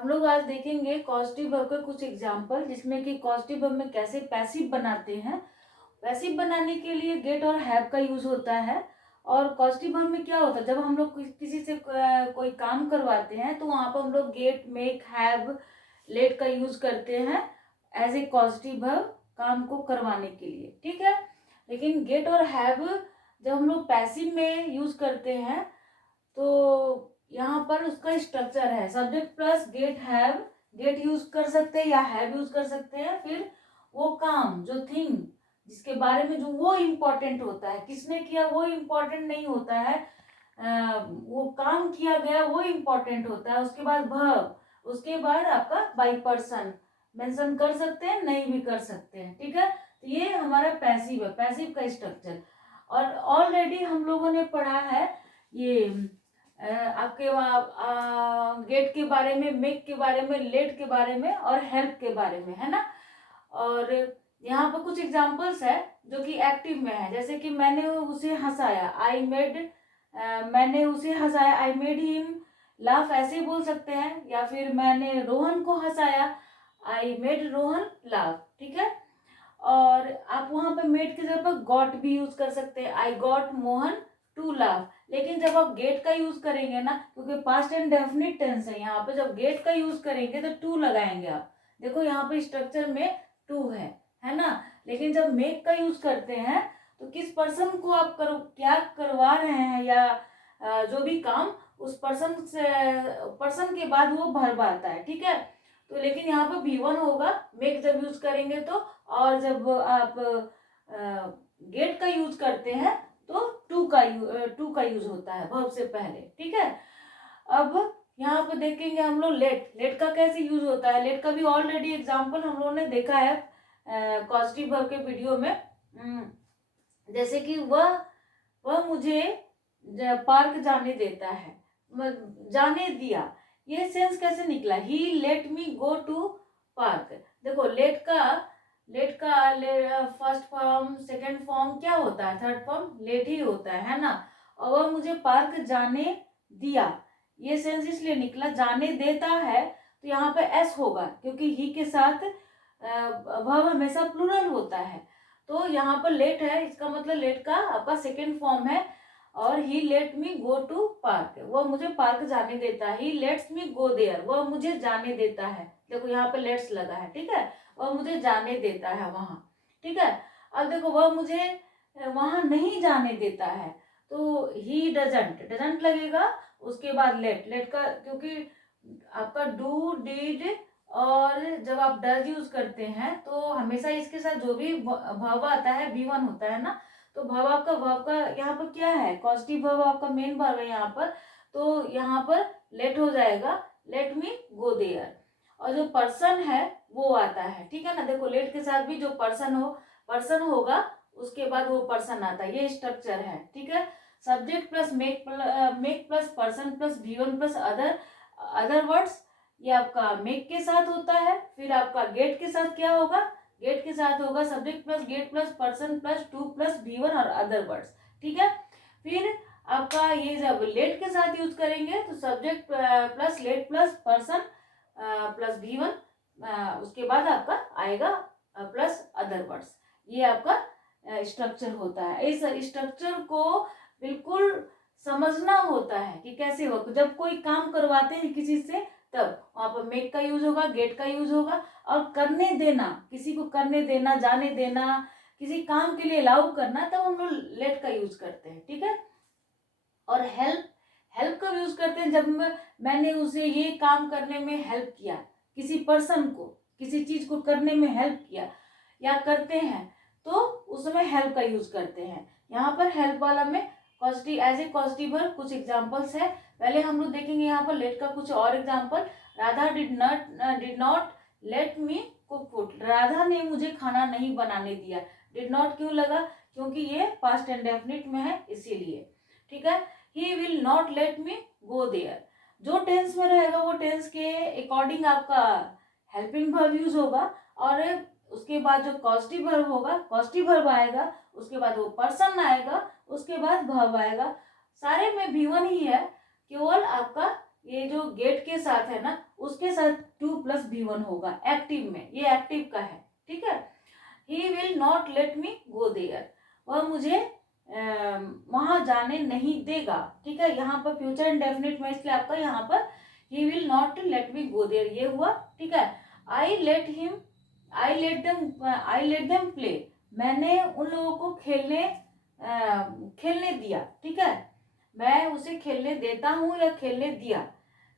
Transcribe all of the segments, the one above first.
हम लोग आज देखेंगे कॉजेटिव वर्ब के कुछ एग्जाम्पल, जिसमें कि कॉजेटिव वर्ब में कैसे पैसिव बनाते हैं। पैसिव बनाने के लिए गेट और हैव का यूज होता है। और कॉजेटिव वर्ब में क्या होता है, जब हम लोग किसी से कोई काम करवाते हैं तो वहां पर हम लोग गेट, मेक, हैव, लेट का यूज करते हैं एज ए कॉजेटिव वर्ब काम को करवाने के लिए, ठीक है। लेकिन गेट और हैव जब हम लोग पैसिव में यूज करते हैं तो यहाँ पर उसका स्ट्रक्चर है subject plus get have. Get use कर सकते हैं या हैव यूज कर सकते हैं। फिर वो काम, जो थिंग जिसके बारे में, जो वो इम्पोर्टेंट होता है, किसने किया वो इम्पोर्टेंट नहीं होता है, वो काम किया गया वो इम्पोर्टेंट होता है। उसके बाद वर्ब, उसके बाद आपका बाई पर्सन मेंशन कर सकते हैं, नहीं भी कर सकते हैं, ठीक है। तो ये हमारा पैसिव है, पैसिव का स्ट्रक्चर। और ऑलरेडी हम लोगों ने पढ़ा है ये आपके गेट के बारे में, मेक के बारे में, लेट के बारे में और हेल्प के बारे में, है ना। और यहाँ पर कुछ एग्जांपल्स है जो कि एक्टिव में है, जैसे कि मैंने उसे हंसाया, आई मेड, मैंने उसे हंसाया, आई मेड हिम लाफ, ऐसे बोल सकते हैं। या फिर मैंने रोहन को हंसाया, आई मेड रोहन लाफ, ठीक है। और आप वहां पर मेड की जगह पर गॉट भी यूज कर सकते हैं, I got Mohan to laugh. लेकिन जब आप गेट का यूज करेंगे ना, क्योंकि पास्ट एंड डेफिनिट टेंस है यहाँ पे, जब गेट का यूज करेंगे तो टू लगाएंगे आप। देखो यहाँ पे स्ट्रक्चर में टू है ना। लेकिन जब मेक का यूज करते हैं तो किस पर्सन को आप करो, क्या करवा रहे हैं, या जो भी काम, उस पर्सन के बाद वो वर्ब आता है, ठीक है। तो लेकिन यहाँ पे V1 होगा मेक जब यूज करेंगे तो। और जब आप गेट का यूज करते हैं तो टू का यूज होता है वर्ब से पहले, ठीक है। अब यहाँ पे देखेंगे हम लोग लेट। लेट का कैसे यूज होता है, लेट का भी ऑलरेडी एग्जांपल हम लोगों ने देखा है पॉजिटिव वर्ब के वीडियो में। जैसे कि वह मुझे पार्क जाने देता है, जाने दिया, ये सेंस कैसे निकला, he let me go to park. देखो लेट का फर्स्ट फॉर्म, सेकंड फॉर्म क्या होता है, थर्ड फॉर्म लेट ही होता है ना। और वह मुझे पार्क जाने दिया, ये सेंस इसलिए निकला, जाने देता है तो यहाँ पे एस होगा, क्योंकि ही के साथ वर्ब हमेशा प्लूरल होता है। तो यहाँ पर लेट है, इसका मतलब लेट का आपका सेकंड फॉर्म है। और he let me go to park, वह मुझे पार्क जाने देता है। ही लेट्स मी गो देयर, वह मुझे जाने देता है। देखो यहाँ पे लेट्स लगा है, ठीक है। वह मुझे जाने देता है वहां, ठीक है। अब देखो वह मुझे वहां नहीं जाने देता है, तो ही डजंट लगेगा। उसके बाद लेट का, क्योंकि आपका डू, डिड, और जब आप डज यूज करते हैं तो हमेशा इसके साथ जो भी वर्ब आता है V1 होता है ना। तो वर्ब का यहाँ पर क्या है, पॉजिटिव वर्ब आपका मेन वर्ब है यहाँ पर। तो यहाँ पर लेट हो जाएगा, लेट मी गो देयर। और जो पर्सन है वो आता है, ठीक है ना। देखो लेट के साथ भी जो पर्सन होगा, उसके बाद वो पर्सन आता है, ये स्ट्रक्चर है, ठीक है। Subject plus make plus person plus V1 plus other words, ये आपका मेक के साथ होता है। फिर आपका गेट के साथ क्या होगा, गेट के साथ होगा subject plus gate plus person plus two plus V1 और अदर वर्ड्स, ठीक है। फिर आपका ये जब लेट के साथ यूज करेंगे तो subject plus late plus person plus V1, उसके बाद आपका आएगा प्लस अदर वर्ड्स। ये आपका स्ट्रक्चर होता है। इस स्ट्रक्चर को बिल्कुल समझना होता है कि कैसे हो, जब कोई काम करवाते हैं किसी से तब वहां पर मेक का यूज होगा, गेट का यूज होगा। और करने देना, किसी को करने देना, जाने देना, किसी काम के लिए अलाउ करना, तब हम लोग लेट का यूज करते हैं, ठीक है। और हेल्प का यूज करते हैं जब मैंने उसे ये काम करने में हेल्प किया, किसी पर्सन को किसी चीज को करने में हेल्प किया या करते हैं, तो उसमें हेल्प का यूज करते हैं। यहाँ पर हेल्प वाला में positive as a positive verb कुछ एग्जांपल्स है। पहले हम लोग देखेंगे यहाँ पर लेट का कुछ और example. Radha did not let me cook food, Radha ने मुझे खाना नहीं बनाने दिया। डिड नॉट क्यों लगा, क्योंकि ये पास्ट एंड डेफिनिट में है इसीलिए, ठीक है। He will not let me go there, जो टेंस में रहेगा वो टेंस के अकॉर्डिंग आपका हेल्पिंग वर्ब यूज होगा। और उसके बाद जो पॉजिटिव वर्ब होगा, पॉजिटिव वर्ब आएगा, उसके बाद वो पर्सन आएगा, उसके बाद वर्ब आएगा। सारे में V1 ही है, केवल आपका ये जो गेट के साथ है ना उसके साथ 2+V1 होगा एक्टिव में, ये एक्टिव का है, ठीक है। He will not let me go there, वह मुझे वहां जाने नहीं देगा, ठीक है। यहाँ पर फ्यूचर इंडेफिनिट में, इसलिए आपका यहाँ पर he will not let me go there ये हुआ, ठीक है। आई लेट देम प्ले, मैंने उन लोगों को खेलने दिया, ठीक है। मैं उसे खेलने देता हूँ या खेलने दिया,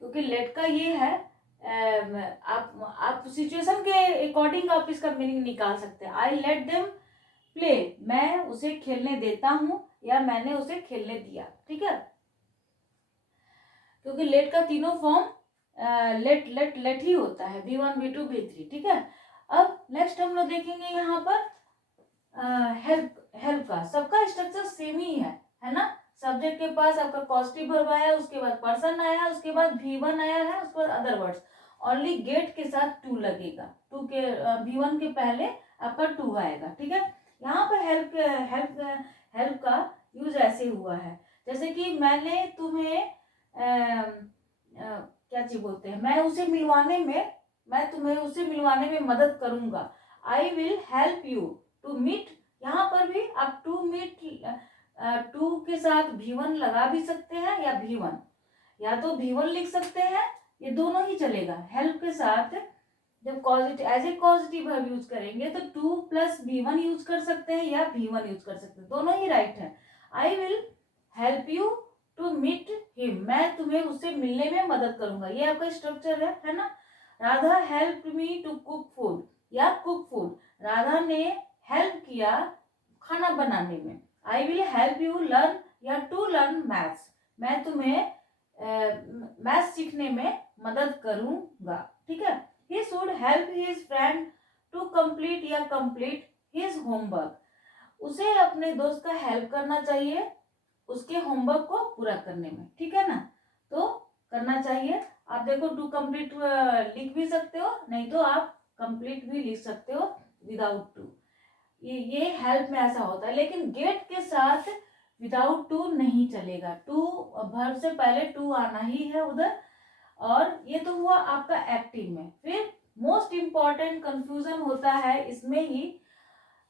क्योंकि लेट का ये है, आप सिचुएशन के अकॉर्डिंग आप इसका मीनिंग निकाल सकते हैं। आई लेट देम प्ले, मैं उसे खेलने देता हूँ या मैंने उसे खेलने दिया, ठीक है। क्योंकि लेट का तीनों फॉर्म लेट ही होता है, V1 V2 V3, ठीक है। अब नेक्स्ट हम लोग देखेंगे यहाँ पर हेल्प का। सबका स्ट्रक्चर सेम ही है ना। सब्जेक्ट के पास आपका कॉस्टिव वर्ब आया, उसके बाद पर्सन आया, उसके बाद V1 आया है, उसके बाद अदर वर्ड्स। ओनली गेट के साथ टू लगेगा, टू के V1 के पहले आपका टू आएगा, ठीक है। यहाँ पर हेल्प का यूज ऐसे हुआ है, जैसे कि मैंने तुम्हें क्या चीज बोलते हैं, मैं तुम्हें उसे मिलवाने में मदद करूंगा। I will help you to meet, यहाँ पर भी आप टू मीट टू के साथ V1 लगा भी सकते हैं या V1, या तो V1 लिख सकते हैं, ये दोनों ही चलेगा। हेल्प के साथ जब positive as a positive verb use करेंगे तो 2+V1 यूज कर सकते हैं या V1 यूज कर सकते हैं, दोनों ही राइट है। I will help you to meet him, मैं तुम्हें उससे मिलने में मदद करूंगा, ये आपका स्ट्रक्चर है ना। Radha help me to cook food या कुक फूड, राधा ने हेल्प किया खाना बनाने में। I will help you learn या टू लर्न मैथ्स, मैं तुम्हें मैथ्स सीखने में मदद करूंगा, ठीक है। He should help his friend to complete या कंप्लीट हिज होमवर्क, उसे अपने दोस्त का हेल्प करना चाहिए उसके होमवर्क को पूरा करने में, ठीक है ना। तो करना चाहिए, आप देखो टू कंप्लीट लिख भी सकते हो, नहीं तो आप कंप्लीट भी लिख सकते हो विदाउट टू, ये हेल्प में ऐसा होता है। लेकिन गेट के साथ विदाउट टू नहीं चलेगा, टू वर्ब से पहले टू आना ही है उधर, और ये तो हुआ आपका एक्टिव में। फिर मोस्ट इम्पॉर्टेंट कंफ्यूजन होता है इसमें ही,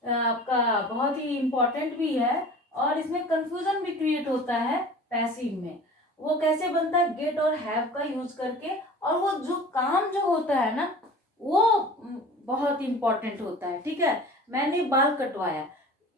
आपका बहुत ही इम्पोर्टेंट भी है, और इसमें कंफ्यूजन भी क्रिएट होता है पैसिव में। वो कैसे बनता है, गेट और हैव का यूज करके, और वो जो काम जो होता है ना वो बहुत इंपॉर्टेंट होता है, ठीक है। मैंने बाल कटवाया,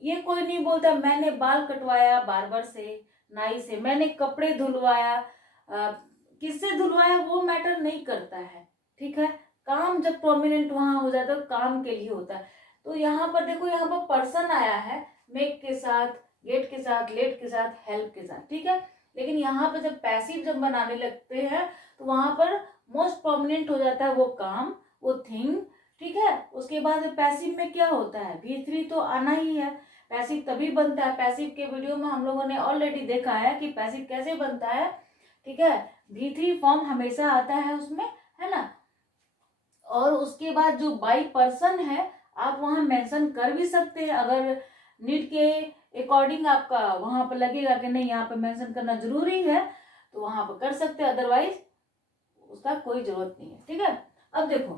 ये कोई नहीं बोलता मैंने बाल कटवाया बार्बर से, नाई से। मैंने कपड़े धुलवाया, किससे धुलवाया वो मैटर नहीं करता है, ठीक है। काम जब प्रोमिनेंट वहां हो जाता है काम के लिए होता है। तो यहाँ पर देखो, यहाँ पर पर्सन आया है मेक के साथ, गेट के साथ, लेट के साथ, हेल्प के साथ, ठीक है। लेकिन यहाँ पर जब पैसिव जब बनाने लगते हैं तो वहां पर मोस्ट प्रोमिनेंट हो जाता है वो काम, वो थिंग, ठीक है। उसके बाद पैसिव में क्या होता है, V3 तो आना ही है। पैसिव तभी बनता है, पैसिव के वीडियो में हम लोगों ने ऑलरेडी देखा है कि पैसिव कैसे बनता है, ठीक है। V3 फॉर्म हमेशा आता है उसमें, है ना। और उसके बाद जो बाई पर्सन है आप वहां मेंशन कर भी सकते हैं, अगर नीड के अकॉर्डिंग आपका वहां पर लगेगा कि नहीं यहाँ पे मेंशन करना जरूरी है तो वहां पर कर सकते हैं, अदरवाइज उसका कोई जरूरत नहीं है, ठीक है। अब देखो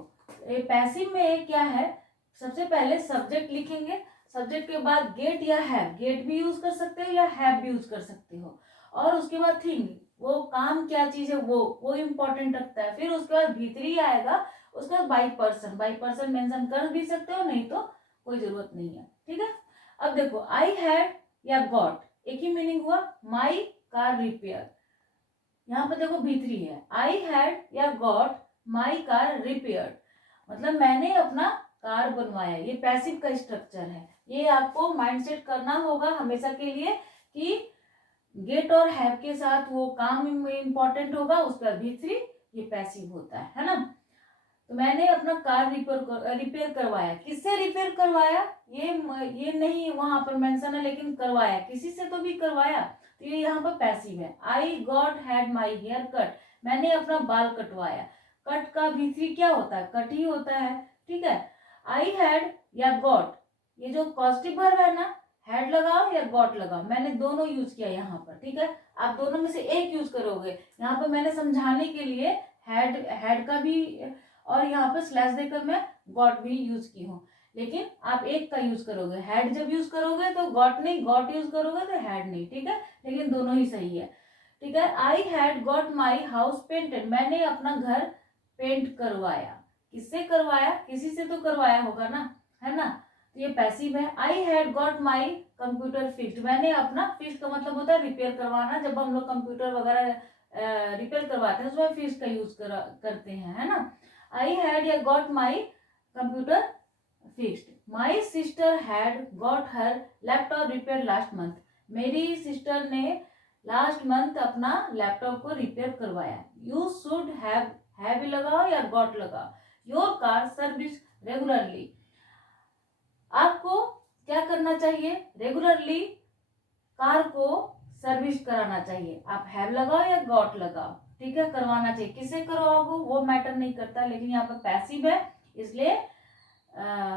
पैसिव में क्या है, सबसे पहले सब्जेक्ट लिखेंगे, सब्जेक्ट के बाद गेट या हैव, गेट भी यूज कर सकते हो या हैव भी यूज कर सकते हो, और उसके बाद थिंग, वो काम क्या चीज है वो इम्पोर्टेंट रखता है। फिर उसके बाद V3 आएगा, उसके बाद बाई पर्सन मेंशन कर भी सकते हो, नहीं तो कोई जरूरत नहीं है, ठीक है। अब देखो आई हैड या गॉट एक ही मीनिंग हुआ, माई कार रिपेयर, यहाँ पे देखो V3 है, आई हैड या गॉट माई कार रिपेयर, मतलब मैंने अपना कार बनवाया, ये पैसिव का स्ट्रक्चर है। ये आपको माइंडसेट करना होगा हमेशा के लिए कि गेट और हैव के साथ वो काम इंपॉर्टेंट होगा, उसका V3 ये पैसिव होता है ना। तो मैंने अपना कार रिपेयर करवाया, किससे रिपेयर करवाया ये नहीं वहां पर मेंशन है, लेकिन करवाया किसी से तो भी करवाया, तो ये यहाँ पर पैसिव है। I got had my hair cut, मैंने अपना बाल कटवाया, कट का V3 क्या होता है, कट ही होता है, ठीक है। आई हैड या गॉट, ये जो पॉजिटिव वर्ब है ना, हैड लगाओ या गॉट लगाओ, मैंने दोनों यूज किया यहाँ पर, ठीक है। आप दोनों में से एक यूज करोगे। यहाँ पर मैंने समझाने के लिए हैड का भी और यहाँ पर स्लैश देकर मैं गॉट भी यूज की हूँ, लेकिन आप एक का यूज करोगे। हैड जब यूज करोगे तो गॉट नहीं, गॉट यूज करोगे तो हैड नहीं, ठीक है, लेकिन दोनों ही सही है, ठीक है। I had got my house painted, मैंने अपना घर पेंट करवाया। किससे करवाया? किसी से तो करवाया होगा ना, है ना, तो ये पैसिव है। I had got my computer fixed, मैंने अपना, फिक्स्ड का मतलब होता है रिपेयर करवाना। जब हम लोग कंप्यूटर वगैरह रिपेयर करवाते हैं उसमें फिक्स्ड का यूज करते हैं, है ना। आई हैड या got my computer fixed. My sister had got her laptop repair last month, मेरी सिस्टर ने लास्ट मंथ अपना लैपटॉप को रिपेयर करवाया। यू शुड हैव लगाओ या गॉट लगाओ। योर कार सर्विस रेगुलरली, आपको क्या करना चाहिए? रेगुलरली कार को सर्विस कराना चाहिए। आप हैव लगाओ या गॉट लगाओ, ठीक है, करवाना चाहिए। किससे करवाओगे वो मैटर नहीं करता, लेकिन यहाँ पर पैसिव है इसलिए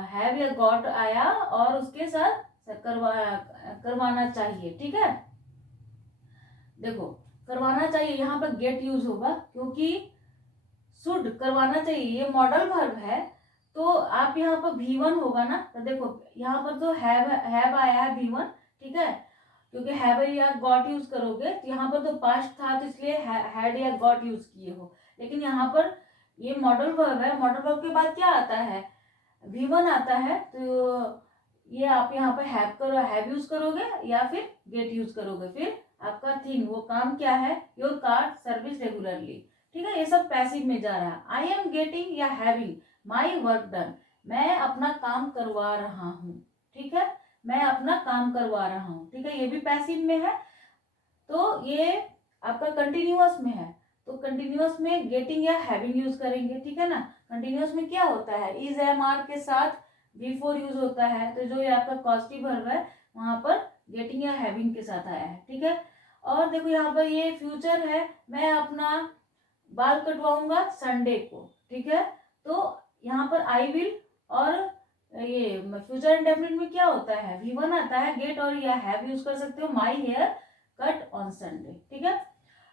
हैव या गॉट आया और उसके साथ करवाना चाहिए, ठीक है। देखो करवाना चाहिए, यहाँ पर गेट यूज होगा क्योंकि शुड करवाना चाहिए, ये मॉडल वर्ब है। तो आप यहाँ पर V1 होगा ना, तो देखो यहाँ पर तो हैव आया है V1, ठीक है, क्योंकि हैव या गॉट यूज करोगे तो यहाँ पर तो पास्ट था तो इसलिए हैड या गॉट यूज किए हो। लेकिन यहाँ पर ये मॉडल वर्ब है, मॉडल वर्ब के बाद क्या आता है? V1 आता है। तो ये आप यहाँ पर हैव यूज करोगे या फिर गेट यूज करोगे। फिर आपका थिंग, वो काम क्या है? योर कार सर्विस रेगुलरली, ठीक है। ये सब पैसिव में जा रहा है। आई एम गेटिंग या हैविंग माई वर्क डन, मैं अपना काम करवा रहा हूँ, ठीक है, मैं अपना काम करवा रहा हूँ, ठीक है, ये भी पैसिव में है। तो ये आपका कंटिन्यूअस में है, तो कंटिन्यूअस में गेटिंग या हैविंग यूज करेंगे, ठीक है ना। कंटिन्यूअस में क्या होता है? इज एम आर के साथ V4 यूज होता है, तो जो ये आपका कॉस्टिव वर्ब है वहां पर गेटिंग या हैविंग के साथ आया है, ठीक है। और देखो यहाँ पर ये फ्यूचर है, मैं अपना बाल कटवाऊंगा संडे को, ठीक है। तो यहाँ पर आई विल और ये फ्यूचर इंडेफिनिट में क्या होता है? V1 आता है, गेट और या हैव यूज कर सकते हो। My hair cut on Sunday, ठीक है।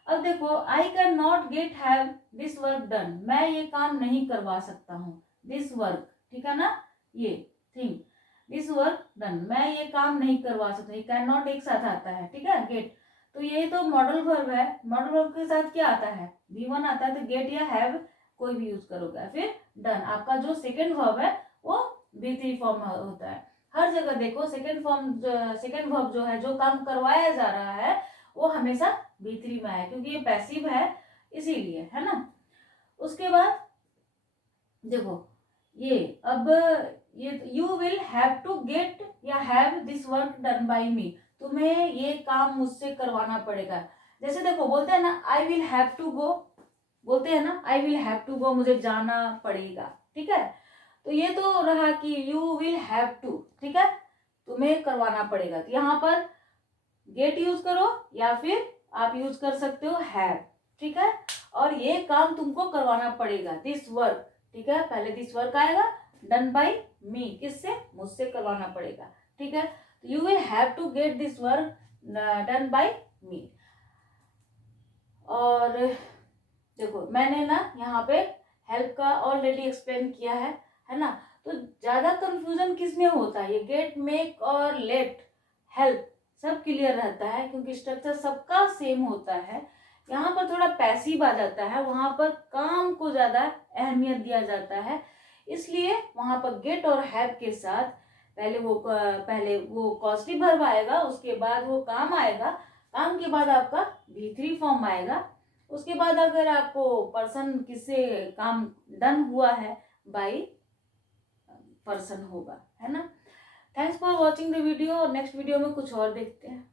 अब देखो I can not get have this work done, मैं ये काम नहीं करवा सकता हूँ। दिस वर्क, ठीक है ना, ये थिंग, दिस वर्क डन, मैं ये काम नहीं करवा सकता। ये कैन नॉट एक साथ आता है, ठीक है, गेट। तो ये तो मॉडल वर्ब है, मॉडल वर्ब के साथ क्या आता है? V1 आता है, तो गेट या हैव कोई भी यूज करोगे। फिर डन, आपका जो सेकेंड वर्ब है वो V3 फॉर्म होता है। हर जगह देखो सेकेंड वर्ब जो है, जो काम करवाया जा रहा है वो हमेशा V3 में है, क्योंकि ये पैसिव है इसीलिए, है ना। उसके बाद देखो ये अब ये you will have to get या have this work done by me, तुम्हें ये काम मुझसे करवाना पड़ेगा। जैसे देखो बोलते हैं ना I will have to go, बोलते हैं ना I will have to go, मुझे जाना पड़ेगा, ठीक है। तो ये तो रहा कि यू विल हैव टू, ठीक है, तुम्हें करवाना पड़ेगा। तो यहाँ पर गेट यूज करो या फिर आप यूज कर सकते हो हैव, ठीक है। और ये काम तुमको करवाना पड़ेगा, दिस वर्क, ठीक है, पहले दिस वर्क आएगा, डन बाय मी, किससे? मुझसे करवाना पड़ेगा, ठीक है। तो you will have to get this work done by me. और देखो मैंने ना यहाँ पे हेल्प का ऑलरेडी एक्सप्लेन किया है ना। तो ज्यादा कंफ्यूजन किस में होता है? ये गेट, मेक और लेट, हेल्प सब क्लियर रहता है क्योंकि स्ट्रक्चर सबका सेम होता है। यहाँ पर थोड़ा पैसिव आ जाता है, वहां पर काम को ज्यादा अहमियत दिया जाता है, इसलिए वहां पर गेट और हैव के साथ पहले वो कॉस्टिव वर्ब आएगा, उसके बाद वो काम आएगा, काम के बाद आपका V3 फॉर्म आएगा। उसके बाद अगर आपको पर्सन किससे काम डन हुआ है, बाय पर्सन होगा, है ना। Thanks for watching the video. Next video में कुछ और देखते हैं।